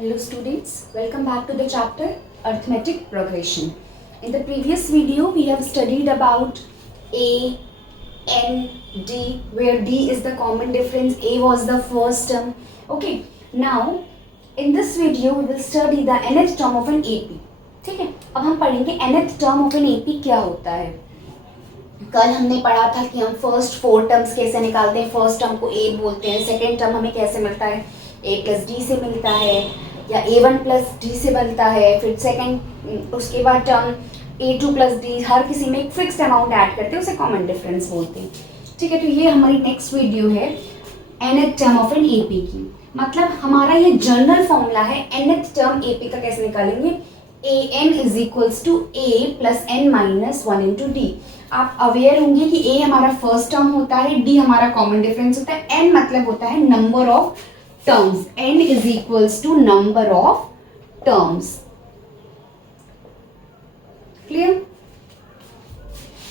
Hello students, welcome back to the chapter Arithmetic Progression. In the previous video we have studied about A, N, D, where D is the common difference, A was the first term. Okay, now in this video we will study the nth term of an AP. ठीक है, अब हम पढ़ेंगे nth term of an AP क्या होता है. कल हमने पढ़ा था कि हम फर्स्ट 4 टर्म्स कैसे निकालते हैं. फर्स्ट टर्म को A बोलते हैं, सेकेंड टर्म हमें कैसे मिलता है, A प्लस डी से मिलता है या A1 प्लस डी से बनता है. फिर सेकेंड उसके बाद टर्म A2 प्लस डी, हर किसी में एक फिक्स्ड अमाउंट ऐड करते हैं, उसे कॉमन डिफरेंस बोलते हैं. ठीक है, तो ये हमारी नेक्स्ट वीडियो है nth term of an AP की. मतलब हमारा ये जनरल फॉर्मूला है nth टर्म AP का कैसे निकालेंगे. an is equals to A plus n minus 1 into D. आप अवेयर होंगे कि A हमारा फर्स्ट टर्म होता है, D हमारा कॉमन डिफरेंस होता है, n मतलब होता है number of terms. n is equals to number of terms. Clear.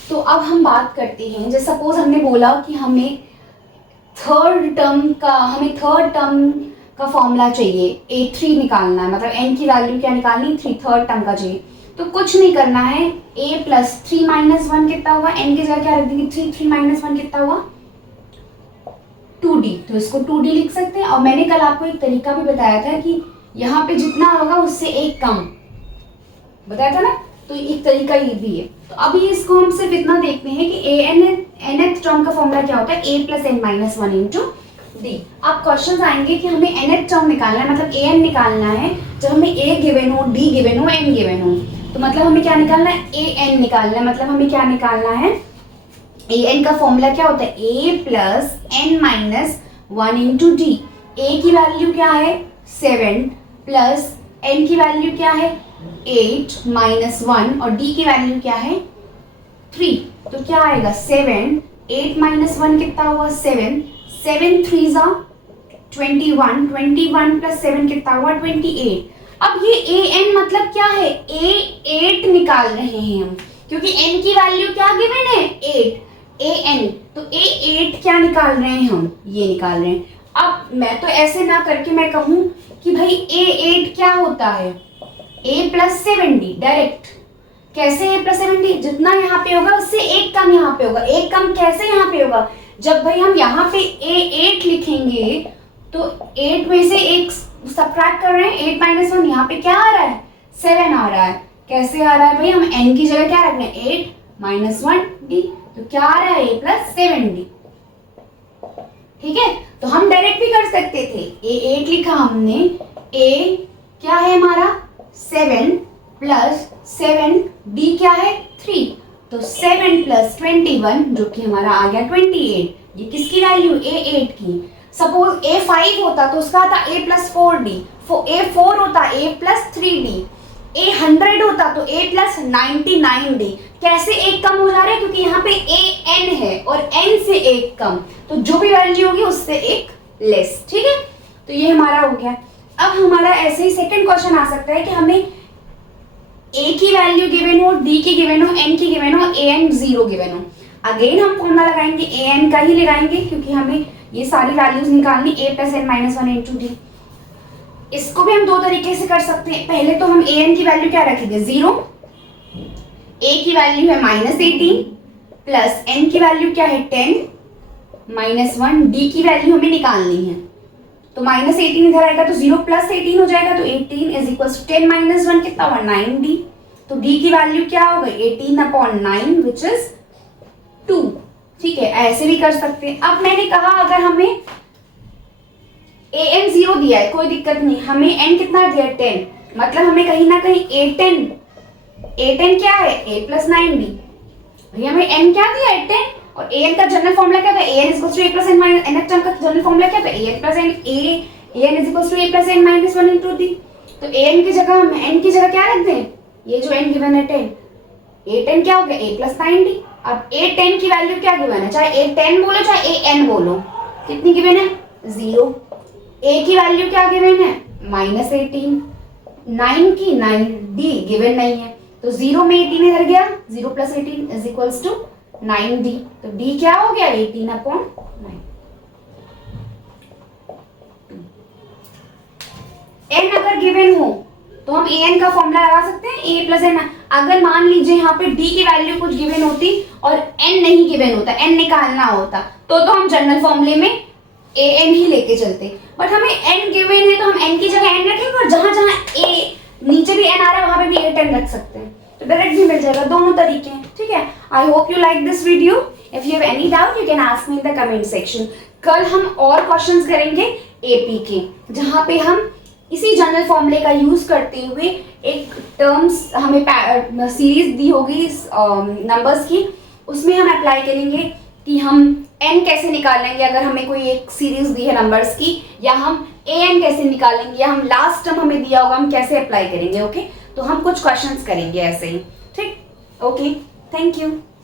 तो अब हम बात करते हैं, जैसे सपोज हमने बोला कि हमें थर्ड टर्म का फॉर्मूला चाहिए, A3 निकालना है, मतलब n की वैल्यू क्या निकालनी, 3 थर्ड टर्म का चाहिए. तो कुछ नहीं करना है, A प्लस 3 माइनस 1 कितना हुआ, n की जगह क्या रख देंगे 3 माइनस 1 कितना हुआ 2D. तो इसको 2D लिख सकते हैं. और मैंने कल आपको एक तरीका भी बताया था कि यहाँ पे जितना होगा उससे एक कम बताया था ना, तो एक तरीका ये भी है. तो अभी इसको हम सिर्फ इतना देखते हैं कि nth टर्म का फॉर्मूला क्या होता है, A plus n minus 1 into D. अब क्वेश्चन आएंगे कि हमें nth टर्म निकालना है, मतलब an निकालना है. जब हमें A गिवन हो, D गिवन हो, n गिवन हो, तो मतलब हमें क्या निकालना है, an निकालना है. मतलब हमें क्या निकालना है, an का फॉर्मूला क्या होता है, A plus n minus 1 into D. A की वैल्यू क्या है 7 प्लस n की वैल्यू क्या है 8 माइनस 1 और d की वैल्यू क्या है 3. तो क्या आएगा 7, 8 माइनस 1 कितना हुआ 7, 7 3 जा 21, 21 प्लस 7 कितना हुआ 28. अब ये an मतलब क्या है, A8 निकाल रहे हैं हम, क्योंकि n की वैल्यू क्या गिवन है 8, an. तो A8 क्या निकाल रहे हैं हम, ये निकाल रहे हैं. अब मैं तो ऐसे ना करके मैं कहूँ कि भाई A8 क्या होता है, A प्लस 7D. डायरेक्ट कैसे A प्लस 7D, जितना यहाँ पे होगा उससे एक कम यहाँ पे होगा. एक कम कैसे यहाँ पे होगा, जब भाई हम यहाँ पे A8 लिखेंगे तो 8 में से एक सबट्रैक्ट कर रहे हैं, 8 माइनस 1, यहाँ पे क्या आ रहा है 7 आ रहा है. कैसे आ रहा है भाई, हम n की जगह क्या रख रहे हैं 8 माइनस 1D. तो क्या आ रहा है A प्लस 7D. ठीक है, तो हम डायरेक्ट भी कर सकते थे. A8 लिखा हमने, A क्या है हमारा 7 प्लस 7D क्या है 3. तो 7 प्लस 21 जो कि हमारा आ गया 28. ये किसकी वैल्यू, A8 की. सपोज A5 होता तो उसका आता A प्लस 4D, A4 होता A प्लस 3D, A100 होता तो A प्लस 99D. कैसे एक कम हो जा रहा है, क्योंकि यहाँ पे an है और n से एक कम, तो जो भी वैल्यू होगी उससे एक लेस. ठीक है, तो ये हमारा हो गया. अब हमारा ऐसे ही सेकंड क्वेश्चन आ सकता है कि हमें a की वैल्यू गिवन हो, d की गिवन हो, n की गिवन हो, an 0 गिवन हो. अगेन हम फॉर्मूला लगाएंगे, an का ही लगाएंगे, क्योंकि हमें ये सारी वैल्यूज निकालनी A plus n minus 1 into D. इसको भी हम दो तरीके से कर सकते हैं. पहले तो हम an की वैल्यू क्या रखेंगे 0, a की वैल्यू है माइनस 18 प्लस n की वैल्यू क्या है 10 माइनस 1, d की वैल्यू हमें निकालनी है. तो माइनस 18 इधर आएगा तो 0 प्लस 18 हो जाएगा, तो 18 इज इक्वल टू 10 माइनस 1 कितना हुआ 9D. तो d की वैल्यू क्या हो गई 18 अपॉन 9 विच इज 2. ठीक है, ऐसे भी कर सकते हैं. अब मैंने कहा अगर हमें an 0 दिया है कोई दिक्कत नहीं, हमें n कितना दिया है 10, मतलब हमें कहीं ना कहीं A10 क्या है A प्लस 9D. भैया हमें n क्या दिया है 10, और an का जनरल फॉर्मूला क्या था an is equal to A plus n minus, nth term का जनरल फॉर्मूला क्या था an plus n, an is equal to A plus n minus 1 into D. तो an की जगह हम n की जगह क्या रख दें, ये जो n गिवन है 10, A10 क्या हो गया A प्लस 9D. अब A10 की वैल्यू क्या गिवन है, चाहे A10 बोलो चाहे an बोलो, कितनी गिवन है 0. A की वैल्यू क्या गिवन है माइनस 18, 9 की 9D गिवन नहीं है, तो 0 में 18 इधर गया, 0 plus 18 is equals to 9D. तो D क्या हो गया 18 अपॉन 9. n अगर गिवन हो तो हम an का फॉर्मूला लगा सकते हैं, a प्लस एन। अगर मान लीजिए यहाँ पे d की वैल्यू कुछ गिवन होती और n नहीं गिवन होता, n निकालना होता, तो हम जनरल फॉर्मूले में an ही लेके चलते। बट हमें n गिवन है तो हम n की जगह n रखेंगे और जहां जहां a नीचे भी n आ रहा है वहां पे भी a10 रख सकते हैं, तो डायरेक्ट भी मिल जाएगा। दोनों तरीके हैं, ठीक है। I hope you like this video. If you have any doubt you can ask me in the comment section. कल हम और क्वेश्चंस करेंगे एपी के, जहां पे हम इसी जनरल फॉर्मूले का यूज करते हुए एक टर्म्स हमें सीरीज दी होगी नंबर्स की, उसमें हम अप्लाई करेंगे कि हम n कैसे निकालेंगे अगर हमें कोई एक सीरीज दी है नंबर्स की, या हम an कैसे निकालेंगे, या हम लास्ट टर्म हमें दिया होगा हम कैसे अप्लाई करेंगे। ओके, तो हम कुछ क्वेश्चंस करेंगे ऐसे ही, ठीक। Okay, thank you.